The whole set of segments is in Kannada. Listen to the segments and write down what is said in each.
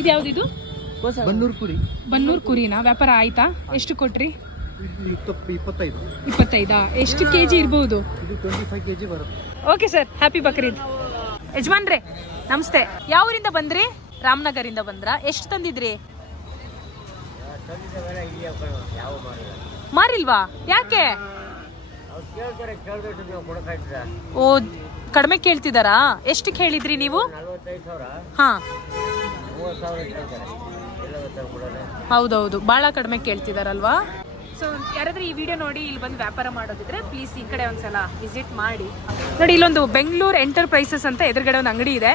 ಇದು ಯಾವ್ದಿದು? ಬನ್ನೂರು ಕುರಿನಾ? ವ್ಯಾಪಾರ ಆಯ್ತಾ? ಎಷ್ಟು ಕೊಟ್ರಿ? 25. ಎಷ್ಟು ಕೆಜಿ ಇರ್ಬೋದು? 25 kg ಬರುತ್ತೆ. Okay sir, happy Bakrid. ಯಜಮಾನ್ರೆ ನಮಸ್ತೆ. ಯಾವ ಊರಿಂದ ಬಂದ್ರಿ? ರಾಮನಗರಿಂದ ಬಂದ್ರಾ? ಎಷ್ಟು ತಂದಿದ್ರಿ? ಮಾರಿಲ್ವಾ? ಯಾಕೆ? ಓ, ಕಡಿಮೆ ಕೇಳ್ತಿದಾರಾ? ಎಷ್ಟು ಹೇಳಿದ್ರಿ ನೀವು? ಹಾ, ಹೌದೌದು, ಬಹಳ ಕಡಿಮೆ ಕೇಳ್ತಿದಾರಲ್ವಾ? ಸೊ ಯಾರಾದ್ರೂ ಈ ವಿಡಿಯೋ ನೋಡಿ ಇಲ್ಲಿ ಬಂದು ವ್ಯಾಪಾರ ಮಾಡೋದಿದ್ರೆ ಪ್ಲೀಸ್ ಈ ಕಡೆ ಒಂದ್ಸಲ ವಿಸಿಟ್ ಮಾಡಿ. ನೋಡಿ, ಇಲ್ಲೊಂದು ಬೆಂಗಳೂರು ಎಂಟರ್ಪ್ರೈಸಸ್ ಅಂತ ಎದುರುಗಡೆ ಒಂದು ಅಂಗಡಿ ಇದೆ.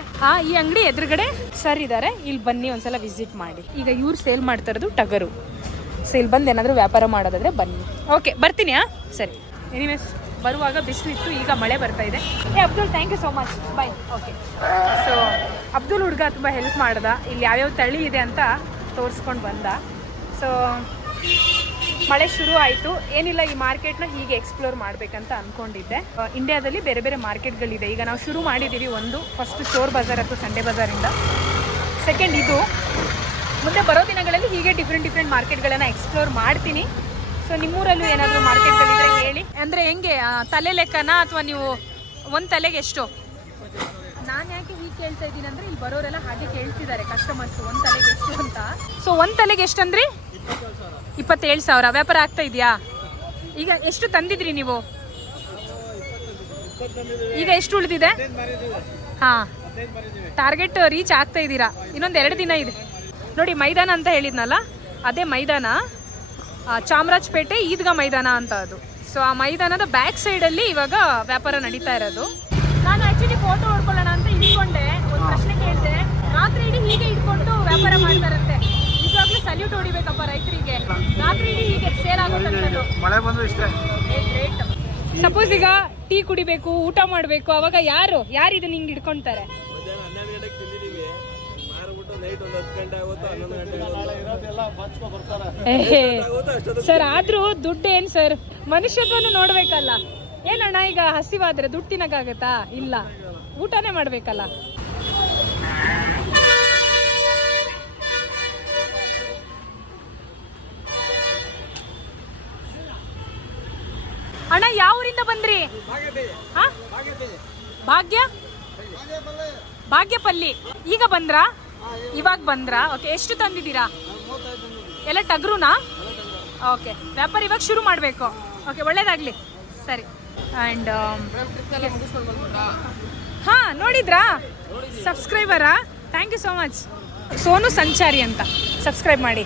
ಈ ಅಂಗಡಿ ಎದುರುಗಡೆ ಸರ್ ಇದ್ದಾರೆ, ಇಲ್ಲಿ ಬನ್ನಿ ಒಂದ್ಸಲ ವಿಸಿಟ್ ಮಾಡಿ. ಈಗ ಇವ್ರು ಸೇಲ್ ಮಾಡ್ತಾ ಇರೋದು ಟಗರು. ಸೊ ಇಲ್ಲಿ ಬಂದು ಏನಾದರೂ ವ್ಯಾಪಾರ ಮಾಡೋದಾದ್ರೆ ಬನ್ನಿ. ಓಕೆ, ಬರ್ತೀನಿ. ಸರಿ. ಎನಿವೇಸ್, ಬರುವಾಗ ಬಿಸಿಲಿತ್ತು, ಈಗ ಮಳೆ ಬರ್ತಾ ಇದೆ. Abdul, thank you so much, bye. Okay. So Abdul ಹುಡುಗ ತುಂಬ ಹೆಲ್ಪ್ ಮಾಡ್ದ. ಇಲ್ಲಿ ಯಾವ್ಯಾವ ತಳಿ ಇದೆ ಅಂತ ತೋರಿಸ್ಕೊಂಡು ಬಂದ. ಸೊ ಮಳೆ ಶುರು ಆಯಿತು. ಏನಿಲ್ಲ, ಈ ಮಾರ್ಕೆಟ್ನ ಹೀಗೆ ಎಕ್ಸ್ಪ್ಲೋರ್ ಮಾಡಬೇಕಂತ ಅಂದ್ಕೊಂಡಿದ್ದೆ. ಇಂಡಿಯಾದಲ್ಲಿ ಬೇರೆ ಬೇರೆ ಮಾರ್ಕೆಟ್ಗಳಿದೆ. ಈಗ ನಾವು ಶುರು ಮಾಡಿದ್ದೀವಿ. ಒಂದು ಫಸ್ಟ್ ಚೋರ್ ಬಜಾರ್ ಅಥವಾ ಸಂಡೇ ಬಜಾರಿಂದ, ಸೆಕೆಂಡ್ ಇದು. ಮುಂದೆ ಬರೋ ದಿನಗಳಲ್ಲಿ ಹೀಗೆ ಡಿಫ್ರೆಂಟ್ ಮಾರ್ಕೆಟ್ಗಳನ್ನು ಎಕ್ಸ್ಪ್ಲೋರ್ ಮಾಡ್ತೀನಿ. ಸೊ ನಿಮ್ಮೂರಲ್ಲೂ ಏನಾದರೂ ಮಾರ್ಕೆಟ್ಗಳಿದ್ರೆ ಹೇಳಿ. ಅಂದರೆ ಹೆಂಗೆ, ತಲೆ ಲೆಕ್ಕನಾ ಅಥವಾ ನೀವು ಒಂದು ತಲೆಗೆ ಎಷ್ಟು? ನಾನು ಯಾಕೆ ಹೀಗೆ ಕೇಳ್ತಾ ಇದ್ದೀನಿ ಅಂದರೆ ಇಲ್ಲಿ ಬರೋರೆಲ್ಲ ಹಾಗೆ ಕೇಳ್ತಿದ್ದಾರೆ ಕಸ್ಟಮರ್ಸ್, ಒಂದು ತಲೆಗೆ ಎಷ್ಟು ಅಂತ. ಸೊ ಒಂದು ತಲೆಗೆ ಎಷ್ಟು ಅಂದ್ರಿ? 27,000. ವ್ಯಾಪಾರ ಆಗ್ತಾ ಇದೆಯಾ? ಈಗ ಎಷ್ಟು ತಂದಿದ್ರಿ ನೀವು? ಈಗ ಎಷ್ಟು ಉಳಿದಿದೆ? ಹಾಂ, ಟಾರ್ಗೆಟ್ ರೀಚ್ ಆಗ್ತಾ ಇದ್ದೀರಾ. ಇನ್ನೊಂದು 2 ದಿನ ಇದೆ. ನೋಡಿ, ಮೈದಾನ ಅಂತ ಹೇಳಿದ್ನಲ್ಲ, ಅದೇ ಮೈದಾನ. ಚಾಮರಾಜಪೇಟೆ ಈದ್ಗಾ ಮೈದಾನ ಅಂತ ಅದು. ಸೊ ಆ ಮೈದಾನದ ಬ್ಯಾಕ್ ಸೈಡಲ್ಲಿ ಇವಾಗ ವ್ಯಾಪಾರ ನಡೀತಾ ಇರೋದು. ನಾನು ಆ್ಯಕ್ಚುಲಿ ಫೋಟೋ ಹೊಡ್ಕೊಳ್ಳೋಣ ಅಂತ ಇಟ್ಕೊಂಡೆ. ಒಂದು ಪ್ರಶ್ನೆ ಕೇಳಿದೆ. ರಾತ್ರಿ ಇಡೀ ಹೀಗೆ ಇಟ್ಕೊಂಡು ವ್ಯಾಪಾರ ಮಾಡ್ತಾರಂತೆ. ನಿಜವಾಗ್ಲೂ ಸಲ್ಯೂಟ್ ಹೊಡಿಬೇಕಪ್ಪ ರೈತರಿಗೆ. ರಾತ್ರಿ ಇಡೀ ಹೀಗೆ ಸೇಲ್ ಆಗೋದು. ಮಳೆ ಬಂದು ಇಷ್ಟೇ. ಗ್ರೇಟ್. ಸಪೋಸ್ ಈಗ ಟೀ ಕುಡಿಬೇಕು, ಊಟ ಮಾಡಬೇಕು, ಅವಾಗ ಯಾರು ಇದನ್ನ ಹಿಂಗೆ ಇಟ್ಕೊಂತಾರೆ? ಸರ್, ಆದ್ರೂ ದುಡ್ಡು ಏನ್ ಸರ್, ಮನುಷ್ಯತ್ವನು ನೋಡ್ಬೇಕಲ್ಲ. ಏನಣ್ಣ, ಈಗ ಹಸಿವಾದ್ರೆ ದುಡ್ಡು ತಿನ್ನಕ್ಕಾಗತ್ತಾ? ಇಲ್ಲ, ಊಟನೇ ಮಾಡ್ಬೇಕಲ್ಲ. ಅಣ್ಣ, ಯಾವ ಊರಿಂದ ಬಂದ್ರಿ? ಭಾಗ್ಯಪಲ್ಲಿ. ಈಗ ಬಂದ್ರಾ? ಇವಾಗ ಬಂದ್ರಾ? ಓಕೆ. ಎಷ್ಟು ತಂದಿದ್ದೀರಾ? ಎಲ್ಲ ಟಗ್ರುನಾ? ಓಕೆ. ವ್ಯಾಪಾರ ಇವಾಗ ಶುರು ಮಾಡಬೇಕು. ಓಕೆ, ಒಳ್ಳೇದಾಗಲಿ. ಸರಿ. ಆ್ಯಂಡ್ ಹಾಂ, ನೋಡಿದ್ರಾ? ಸಬ್ಸ್ಕ್ರೈಬರಾ? Thank you so much. Sonu Sanchari ಅಂತ ಸಬ್ಸ್ಕ್ರೈಬ್ ಮಾಡಿ.